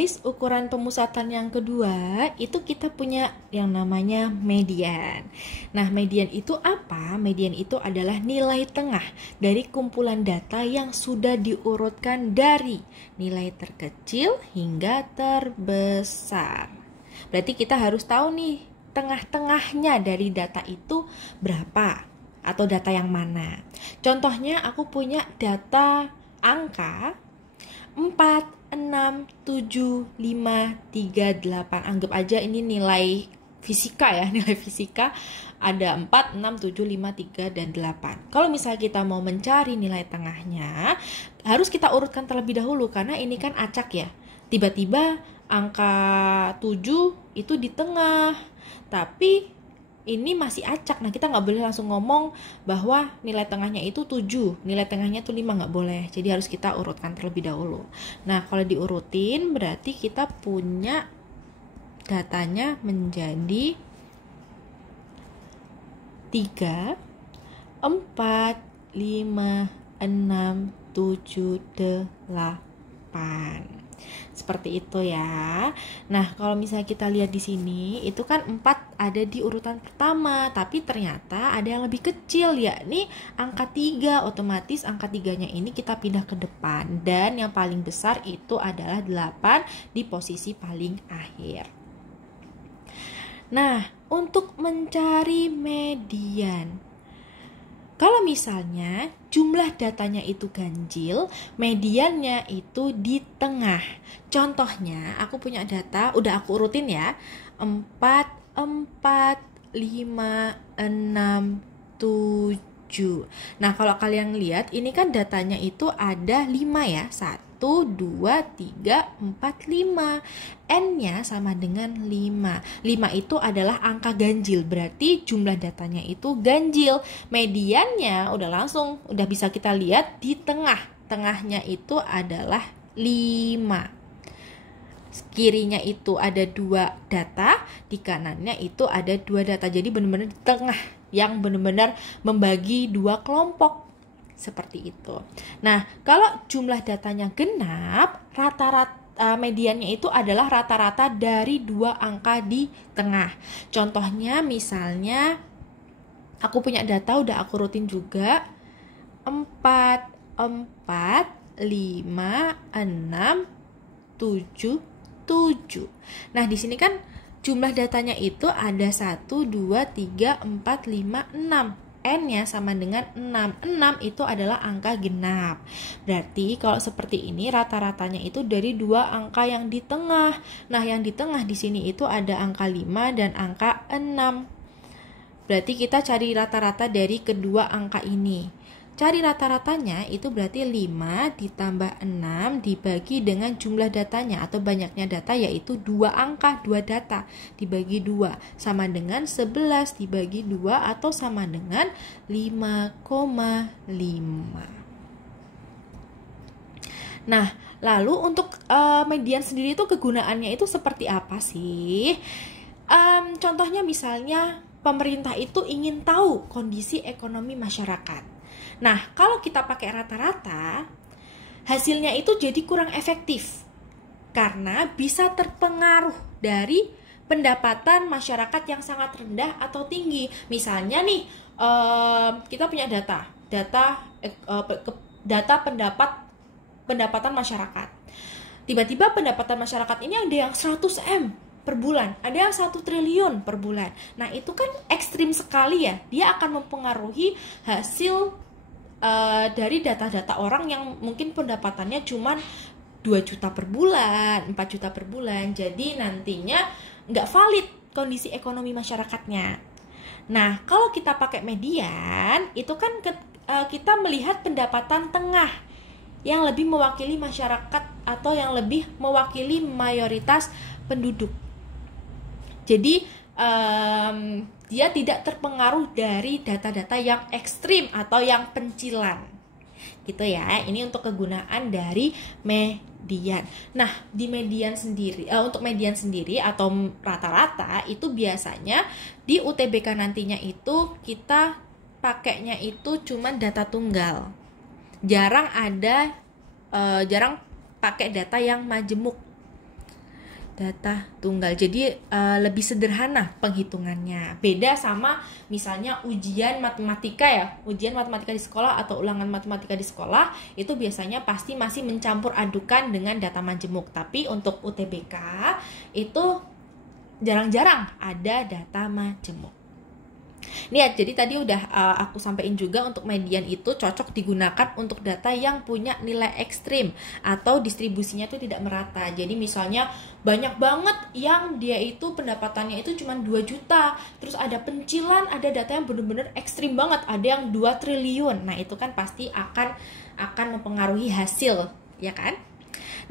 guys, ukuran pemusatan yang kedua itu kita punya yang namanya median. Nah, median itu apa? Median itu adalah nilai tengah dari kumpulan data yang sudah diurutkan dari nilai terkecil hingga terbesar. Berarti kita harus tahu nih, tengah-tengahnya dari data itu berapa atau data yang mana. Contohnya aku punya data angka 4, 6, 7, 5, 3, 8. Anggap aja ini nilai fisika ya, nilai fisika ada 4, 6, 7, 5, 3, dan 8. Kalau misalnya kita mau mencari nilai tengahnya, harus kita urutkan terlebih dahulu karena ini kan acak ya. Tiba-tiba angka 7 itu di tengah, tapi ini masih acak. Nah, kita nggak boleh langsung ngomong bahwa nilai tengahnya itu 7, nilai tengahnya itu 5, nggak boleh. Jadi harus kita urutkan terlebih dahulu. Nah, kalau diurutin berarti kita punya datanya menjadi 3, 4, 5, 6, 7, 8. Seperti itu ya. Nah, kalau misalnya kita lihat di sini, itu kan 4 ada di urutan pertama, tapi ternyata ada yang lebih kecil, yakni angka 3. Otomatis angka 3-nya ini kita pindah ke depan. Dan yang paling besar itu adalah 8 di posisi paling akhir. Nah, untuk mencari median, kalau misalnya jumlah datanya itu ganjil, mediannya itu di tengah. Contohnya, aku punya data, udah aku urutin ya, 4, 4, 5, 6, 7. Nah, kalau kalian lihat, ini kan datanya itu ada 5 ya, 1, 2, 3, 4, 5. N-nya sama dengan 5. 5 itu adalah angka ganjil, berarti jumlah datanya itu ganjil. Mediannya udah bisa kita lihat di tengah. Tengahnya itu adalah 5. Kirinya itu ada 2 data, di kanannya itu ada 2 data. Jadi benar-benar di tengah yang benar-benar membagi 2 kelompok. Seperti itu. Nah, kalau jumlah datanya genap, rata-rata mediannya itu adalah rata-rata dari 2 angka di tengah. Contohnya misalnya aku punya data, udah aku rutin juga, 4, 4, 5, 6, 7, 7. Nah, di sini kan jumlah datanya itu ada 1, 2, 3, 4, 5, 6. N-nya sama dengan 6. 6 itu adalah angka genap. Berarti kalau seperti ini rata-ratanya itu dari 2 angka yang di tengah. Nah, yang di tengah di sini itu ada angka 5 dan angka 6. Berarti kita cari rata-rata dari kedua angka ini. Cari rata-ratanya itu berarti 5 ditambah 6 dibagi dengan jumlah datanya atau banyaknya data, yaitu 2 angka, 2 data dibagi 2 sama dengan 11 dibagi 2 atau sama dengan 5,5. Nah, lalu untuk median sendiri itu kegunaannya itu seperti apa sih? Contohnya misalnya pemerintah itu ingin tahu kondisi ekonomi masyarakat. Nah, kalau kita pakai rata-rata, hasilnya itu jadi kurang efektif karena bisa terpengaruh dari pendapatan masyarakat yang sangat rendah atau tinggi. Misalnya nih, kita punya data pendapatan masyarakat. Tiba-tiba pendapatan masyarakat ini ada yang 100 M per bulan, ada yang 1 triliun per bulan. Nah, itu kan ekstrim sekali ya. Dia akan mempengaruhi hasil dari data-data orang yang mungkin pendapatannya cuma 2 juta per bulan, 4 juta per bulan. Jadi nantinya nggak valid kondisi ekonomi masyarakatnya. Nah, kalau kita pakai median, itu kan kita melihat pendapatan tengah yang lebih mewakili masyarakat atau yang lebih mewakili mayoritas penduduk. Jadi dia tidak terpengaruh dari data-data yang ekstrim atau yang pencilan. Gitu ya. Ini untuk kegunaan dari median. Nah, di median sendiri, untuk median sendiri atau rata-rata itu biasanya di UTBK nantinya itu kita pakainya itu cuma data tunggal. Jarang pakai data yang majemuk. data tunggal. Jadi lebih sederhana penghitungannya. Beda sama misalnya ujian matematika ya. Ujian matematika di sekolah atau ulangan matematika di sekolah itu biasanya pasti masih mencampur adukan dengan data majemuk. Tapi untuk UTBK itu jarang-jarang ada data majemuk. Lihat, jadi tadi udah aku sampaikan juga untuk median itu cocok digunakan untuk data yang punya nilai ekstrim atau distribusinya itu tidak merata. Jadi misalnya banyak banget yang dia itu pendapatannya itu cuma 2 juta. Terus ada pencilan, ada data yang benar-benar ekstrim banget, ada yang 2 triliun. Nah, itu kan pasti akan mempengaruhi hasil, ya kan?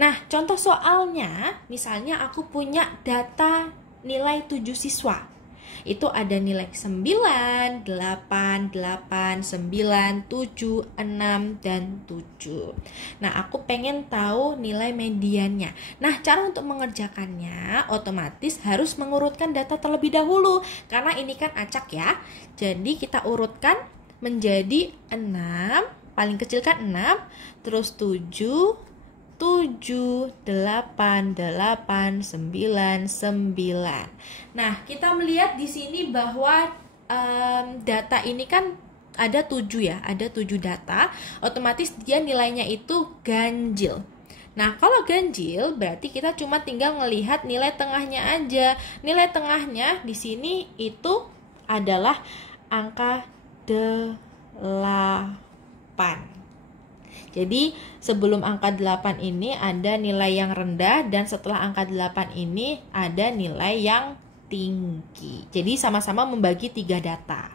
Nah, contoh soalnya, misalnya aku punya data nilai 7 siswa. Itu ada nilai 9, 8, 8, 9, 7, 6, dan 7. Nah, aku pengen tahu nilai mediannya. Nah, cara untuk mengerjakannya otomatis harus mengurutkan data terlebih dahulu. Karena ini kan acak ya. Jadi kita urutkan menjadi 6, paling kecil kan 6, terus 7, 7, 8, 8, 9, 9. Nah, kita melihat di sini bahwa data ini kan ada 7 ya, ada 7 data, otomatis dia nilainya itu ganjil. Nah, kalau ganjil berarti kita cuma tinggal ngelihat nilai tengahnya aja. Nilai tengahnya di sini itu adalah angka 8. Jadi sebelum angka 8 ini ada nilai yang rendah dan setelah angka 8 ini ada nilai yang tinggi. Jadi sama-sama membagi 3 data.